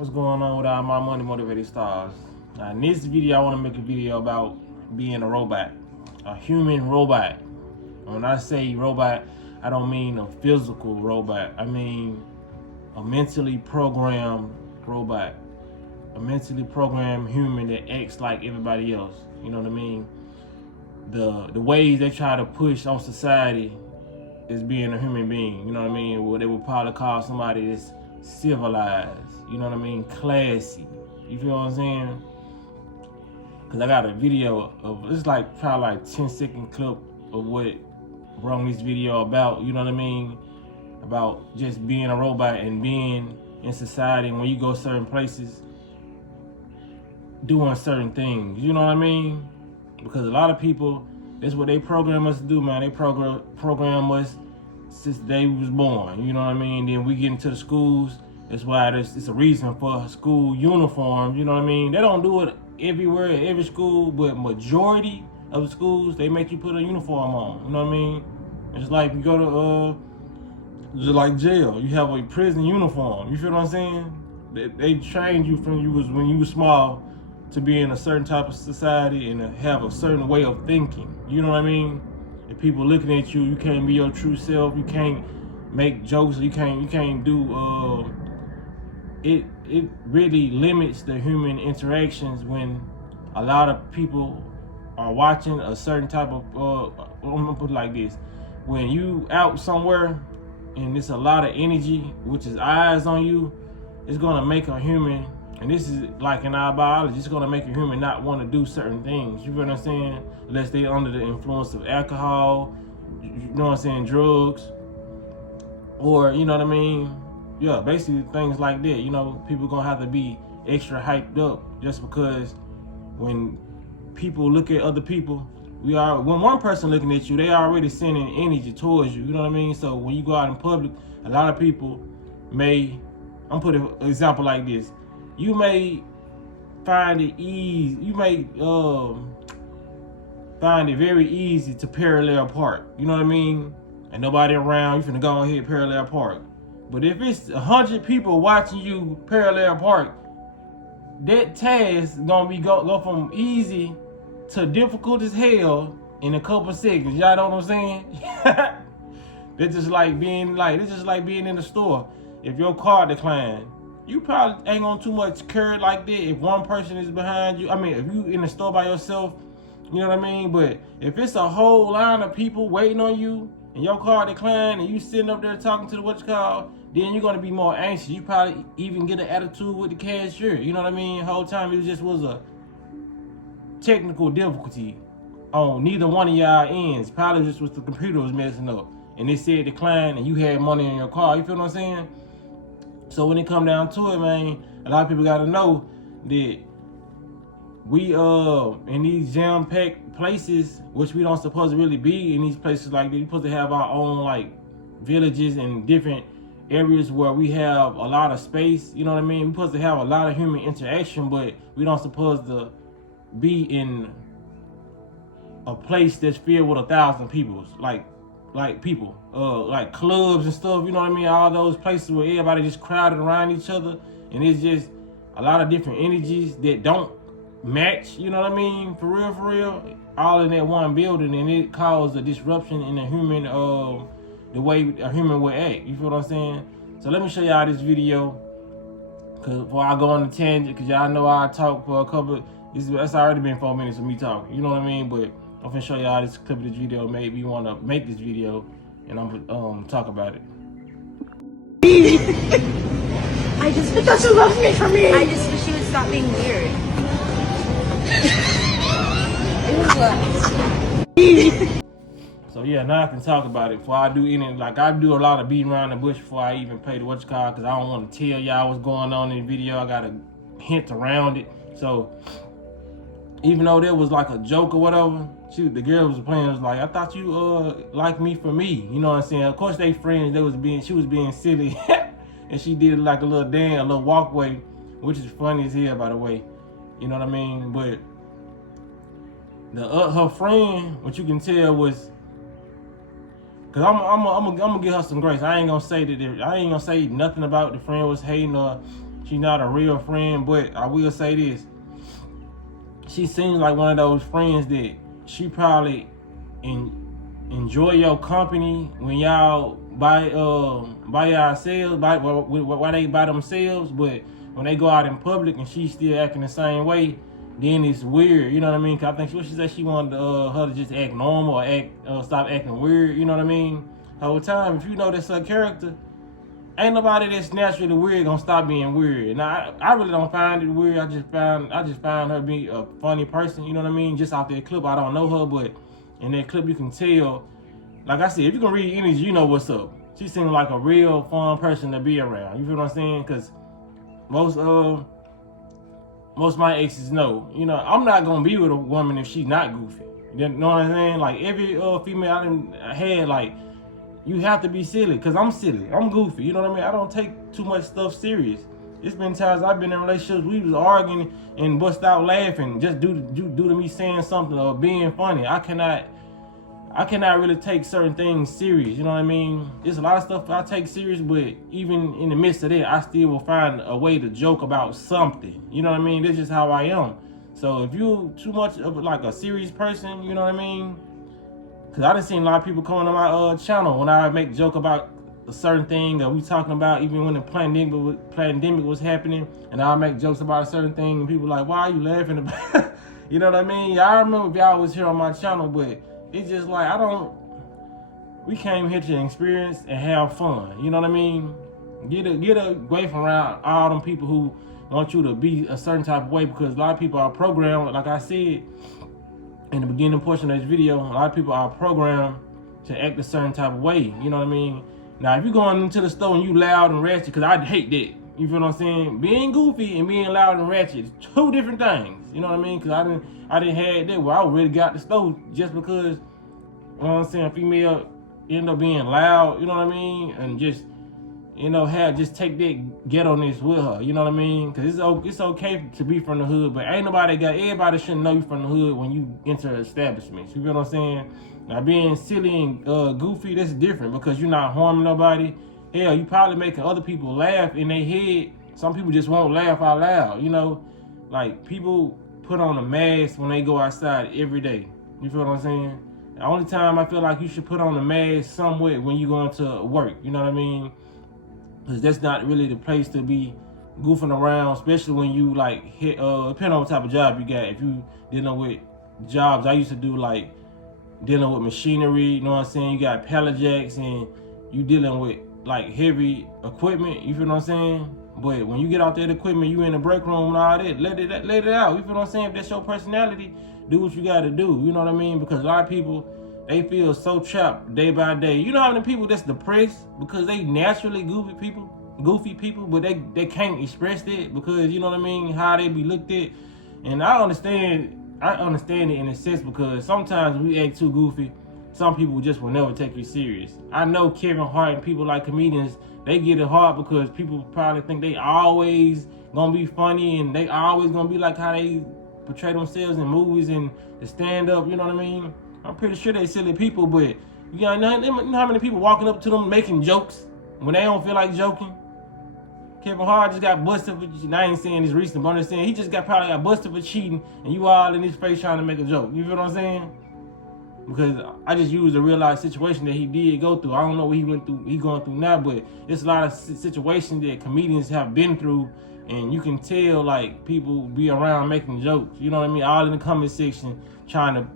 What's going on with all my money motivated stars? Now in this video, I want to make a video about being a robot, a human robot. When I say robot, I don't mean a physical robot. I mean a mentally programmed robot, a mentally programmed human that acts like everybody else. You know what I mean? The ways they try to push on society is being a human being. You know what I mean? What they would probably call somebody that's civilized. You know what I mean? Classy. You feel what I'm saying? Cause I got a video of, it's like probably like 10-second clip of what wrong this video about. You know what I mean? About just being a robot and being in society. When you go certain places, doing certain things. You know what I mean? Because a lot of people, that's what they program us to do, man. They program us since the day we was born. You know what I mean? Then we get into the schools. That's why it's a reason for school uniforms. You know what I mean? They don't do it everywhere at every school, but majority of the schools, they make you put a uniform on. You know what I mean? It's like you go to just like jail. You have a prison uniform. You feel what I'm saying? They trained you from when you was small to be in a certain type of society and to have a certain way of thinking. You know what I mean? If people looking at you, you can't be your true self. You can't make jokes. You can't do. It really limits the human interactions when a lot of people are watching a certain type of. I'm gonna put it like this: when you out somewhere and there's a lot of energy, which is eyes on you, it's gonna make a human. And this is like in our biology, it's gonna make a human not want to do certain things. You feel what I'm saying? Unless they're under the influence of alcohol, you know what I'm saying, drugs, or you know what I mean? Yeah, basically things like that. You know, people gonna have to be extra hyped up just because when people look at other people, when one person looking at you, they already sending energy towards you. You know what I mean? So when you go out in public, a lot of people I'm putting an example like this. You may find it very easy to parallel park. You know what I mean? And nobody around, you finna go ahead parallel park. But if it's 100 people watching you parallel park, that task gonna be go from easy to difficult as hell in a couple seconds. Y'all know what I'm saying? It's just like being in the store. If your car declined, you probably ain't gonna too much care like that if one person is behind you. I mean, if you in the store by yourself, you know what I mean? But if it's a whole line of people waiting on you and your car declined and you sitting up there talking to then you're gonna be more anxious. You probably even get an attitude with the cashier. You know what I mean? The whole time it just was a technical difficulty on neither one of y'all ends. Probably just was the computer was messing up and it said decline and you had money in your car. You feel what I'm saying? So when it come down to it, man, a lot of people gotta know that we in these jam-packed places, which we don't supposed to really be in these places like that. We're supposed to have our own like villages and different areas where we have a lot of space. You know what I mean? We're supposed to have a lot of human interaction, but we don't supposed to be in a place that's filled with 1,000 people, like people, like clubs and stuff, you know what I mean? All those places where everybody just crowded around each other, and it's just a lot of different energies that don't match, you know what I mean? For real, all in that one building, and it caused a disruption in the human, the way a human would act. You feel what I'm saying? So let me show y'all this video, cause before I go on the tangent, cause y'all know I talk for a couple. That's already been 4 minutes of me talking. You know what I mean? But I'm gonna show y'all this clip of this video. Made me want to make this video, and I'm gonna talk about it. I just because you love me for me. I just wish you would stop being weird. So yeah, now I can talk about it. Before I do I do a lot of beating around the bush before I even play the cause I don't want to tell y'all what's going on in the video. I gotta hint around it. So even though there was like a joke or whatever, the girl was playing was like, I thought you liked me for me. You know what I'm saying? Of course they friends. She was being silly, and she did like a little dance, a little walkway, which is funny as hell, by the way. You know what I mean? But her friend, what you can tell was, cause I'm gonna give her some grace. I ain't gonna say nothing about the friend was hating or she's not a real friend. But I will say this: she seems like one of those friends that she probably enjoy your company when y'all by yourselves, why they by themselves, but when they go out in public and she's still acting the same way, then it's weird. You know what I mean? 'Cause I think what she said, she wanted her to just act normal or stop acting weird. You know what I mean? The whole time, if you know that's her character, ain't nobody that's naturally weird gonna stop being weird. And I really don't find it weird. I just find her be a funny person. You know what I mean? Just out that clip, I don't know her, but in that clip you can tell. Like I said, if you can read energy, you know what's up. She seems like a real fun person to be around. You feel what I'm saying? Because most of my exes know, you know, I'm not gonna be with a woman if she's not goofy. You know what I'm saying? Like every female I done had, like, you have to be silly, because I'm silly. I'm goofy. You know what I mean? I don't take too much stuff serious. It's been times I've been in relationships, we was arguing and bust out laughing just due to me saying something or being funny. I cannot really take certain things serious. You know what I mean? There's a lot of stuff I take serious, but even in the midst of that, I still will find a way to joke about something. You know what I mean? That's just how I am. So if you too much of like a serious person, you know what I mean? Because I done seen a lot of people coming on my channel when I make joke about a certain thing that we talking about, even when the pandemic was happening, and I make jokes about a certain thing, and people like, why are you laughing about? You know what I mean? I remember if y'all was here on my channel, but it's just like, we came here to experience and have fun. You know what I mean? Get away from around all them people who want you to be a certain type of way, because a lot of people are programmed, like I said in the beginning portion of this video, a lot of people are programmed to act a certain type of way. You know what I mean? Now, if you're going into the store and you loud and ratchet, because I hate that. You feel what I'm saying? Being goofy and being loud and ratchet is two different things. You know what I mean? Because I didn't have that where I really got the stove just because, you know what I'm saying, female end up being loud, you know what I mean? And just, you know, just take that ghetto-ness with her, you know what I mean? Because it's okay to be from the hood, but ain't everybody shouldn't know you from the hood when you enter establishments. You feel what I'm saying? Now, being silly and goofy, that's different, because you're not harming nobody. Hell, you probably making other people laugh in their head. Some people just won't laugh out loud, you know? Like, people put on a mask when they go outside every day. You feel what I'm saying? The only time I feel like you should put on a mask somewhere when you going to work, you know what I mean? Because that's not really the place to be goofing around, especially when you like depending on what type of job you got. If you dealing with jobs I used to do, like dealing with machinery, you know what I'm saying? You got pallet jacks and you dealing with like heavy equipment, you feel what I'm saying? But when you get out there the equipment, you in the break room and all that, let it out. You feel what I'm saying? If that's your personality, do what you gotta do, you know what I mean? Because a lot of people, they feel so trapped day by day. You know how many people that's depressed because they naturally goofy people, but they can't express it because, you know what I mean, how they be looked at. And I understand it in a sense, because sometimes we act too goofy, some people just will never take you serious. I know Kevin Hart and people like comedians, they get it hard because people probably think they always gonna be funny and they always gonna be like how they portray themselves in movies and the stand up, you know what I mean? I'm pretty sure they silly people, but you know how many people walking up to them making jokes when they don't feel like joking? Kevin Hart just got busted for, I ain't saying this recent, but I'm just saying he just probably got busted for cheating, and you all in his face trying to make a joke. You feel what I'm saying? Because I just used a real life situation that he did go through. I don't know what he going through now, but it's a lot of situations that comedians have been through, and you can tell like people be around making jokes. You know what I mean? All in the comment section trying to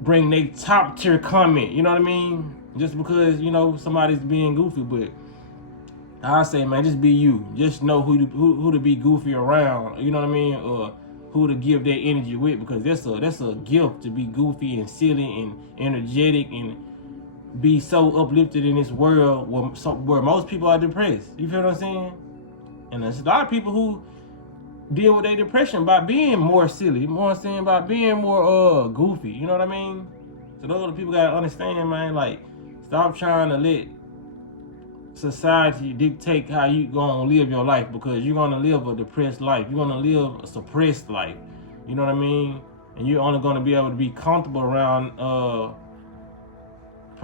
bring their top tier comment, you know what I mean? Just because, you know, somebody's being goofy. But I say, man, just be you. Just know who to be goofy around, you know what I mean? Or who to give that energy with, because that's a gift to be goofy and silly and energetic and be so uplifted in this world where most people are depressed. You feel what I'm saying? And there's a lot of people who deal with their depression by being more silly, you know what I'm saying, by being more goofy, you know what I mean? So those are the people gotta understand, man, like, stop trying to let society dictate how you gonna live your life, because you're gonna live a depressed life, you're gonna live a suppressed life, you know what I mean? And you're only gonna be able to be comfortable around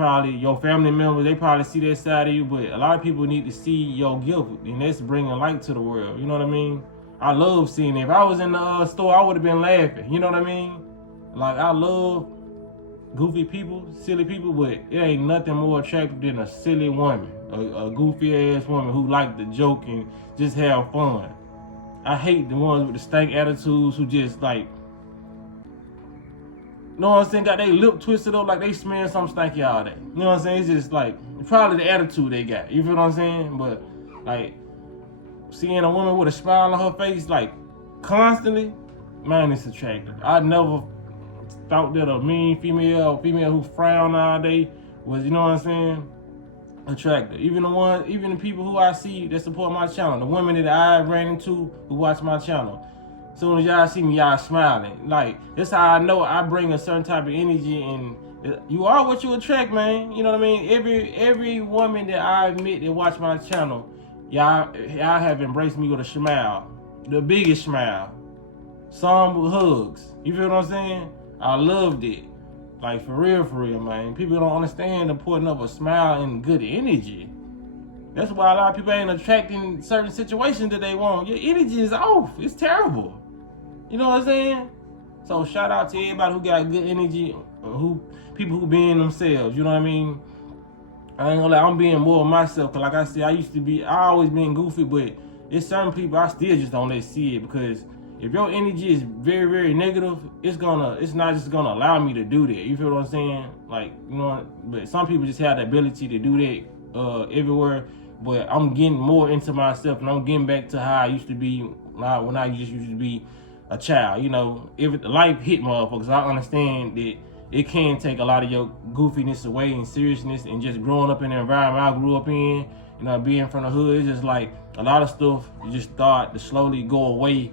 probably your family members, they probably see that side of you, but a lot of people need to see your gift, and that's bringing light to the world. You know what I mean? I love seeing it. If I was in the store, I would have been laughing. You know what I mean? Like, I love goofy people, silly people, but it ain't nothing more attractive than a silly woman, a goofy ass woman who like to joke and just have fun. I hate the ones with the stank attitudes who just like, you know what I'm saying, got their lip twisted up like they smell something stanky all day. You know what I'm saying? It's just like, probably the attitude they got. You feel what I'm saying? But like, seeing a woman with a smile on her face like constantly, man, it's attractive. I never thought that a mean female who frown all day was, you know what I'm saying, attractive. Even the people who I see that support my channel, the women that I ran into who watch my channel, as soon as y'all see me, y'all smiling. Like, that's how I know I bring a certain type of energy, and you are what you attract, man. You know what I mean? Every woman that I met that watch my channel, y'all have embraced me with a smile, the biggest smile. Some with hugs. You feel what I'm saying? I loved it. Like, for real, man. People don't understand the importance of a smile and good energy. That's why a lot of people ain't attracting certain situations that they want. Your energy is off. It's terrible. You know what I'm saying? So shout out to everybody who got good energy, people who being themselves. You know what I mean? I ain't gonna lie, I'm being more of myself. Cause like I said, I always been goofy, but it's certain people I still just don't let see it, because if your energy is very, very negative, it's not just gonna allow me to do that. You feel what I'm saying? Like, you know, but some people just have the ability to do that everywhere. But I'm getting more into myself, and I'm getting back to how I used to be when I just used to be a child. You know, if life hit motherfuckers, I understand that it can take a lot of your goofiness away and seriousness, and just growing up in the environment I grew up in, you know, being from the hood, it's just like a lot of stuff just start to slowly go away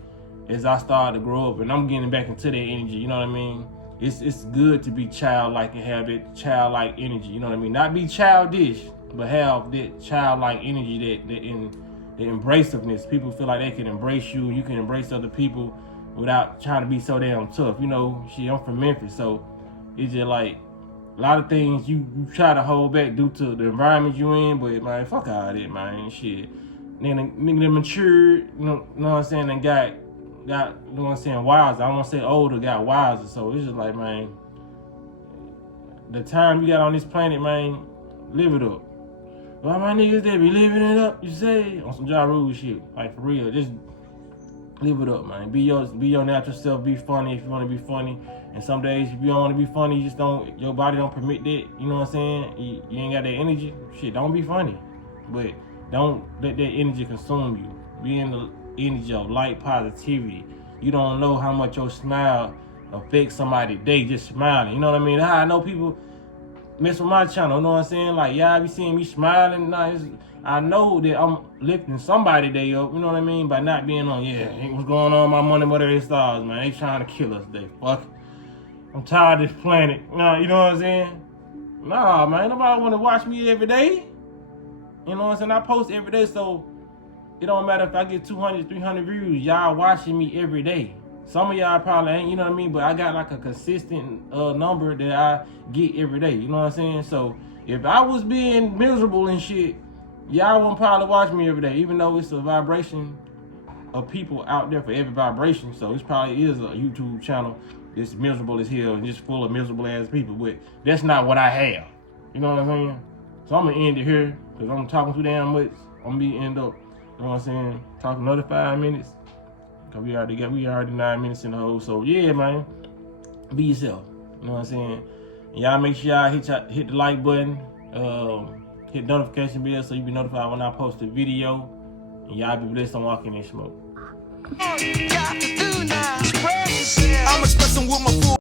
as I started to grow up, and I'm getting back into that energy. You know what I mean? It's good to be childlike and have that childlike energy. You know what I mean? Not be childish, but have that childlike energy, that embraciveness. People feel like they can embrace you, and you can embrace other people without trying to be so damn tough. You know, shit, I'm from Memphis, so it's just like a lot of things you try to hold back due to the environment you in, but man, fuck all that, man, shit. Then the nigga that matured, you know what I'm saying, and got, you know what I'm saying, wiser. I don't want to say older, got wiser. So it's just like, man, the time you got on this planet, man, live it up. Well, my niggas, they be living it up, you say, on some Ja Rule shit. Like, for real, just live it up, man. Be your natural self. Be funny if you want to be funny. And some days, if you don't want to be funny, you just don't, your body don't permit that. You know what I'm saying? You ain't got that energy. Shit, don't be funny. But don't let that energy consume you. Be in the energy of light positivity. You don't know how much your smile affects somebody's day just smiling. You know what I mean? How I know people mess with my channel, you know what I'm saying? Like, y'all be seeing me smiling. I know that I'm lifting somebody day up, you know what I mean? By not being on, hey, what's going on, my money, what are they stars, man? They trying to kill us today. Fuck. I'm tired of this planet. Nah, you know what I'm saying? Nah, man, nobody want to watch me every day. You know what I'm saying? I post every day, so it don't matter if I get 200, 300 views. Y'all watching me every day. Some of y'all probably ain't, you know what I mean? But I got like a consistent number that I get every day. You know what I'm saying? So if I was being miserable and shit, y'all won't probably watch me every day, even though it's a vibration of people out there for every vibration. So it probably is a YouTube channel that's miserable as hell and just full of miserable ass people. But that's not what I have. You know what I'm saying? So I'm gonna end it here because I'm talking too damn much. I'm gonna end up, you know what I'm saying, talking another 5 minutes. Cause we already 9 minutes in the hole. So yeah, man, be yourself. You know what I'm saying? And y'all make sure y'all hit the like button, hit notification bell so you be notified when I post a video. And y'all be blessed on walking in smoke. I'm expressing with my full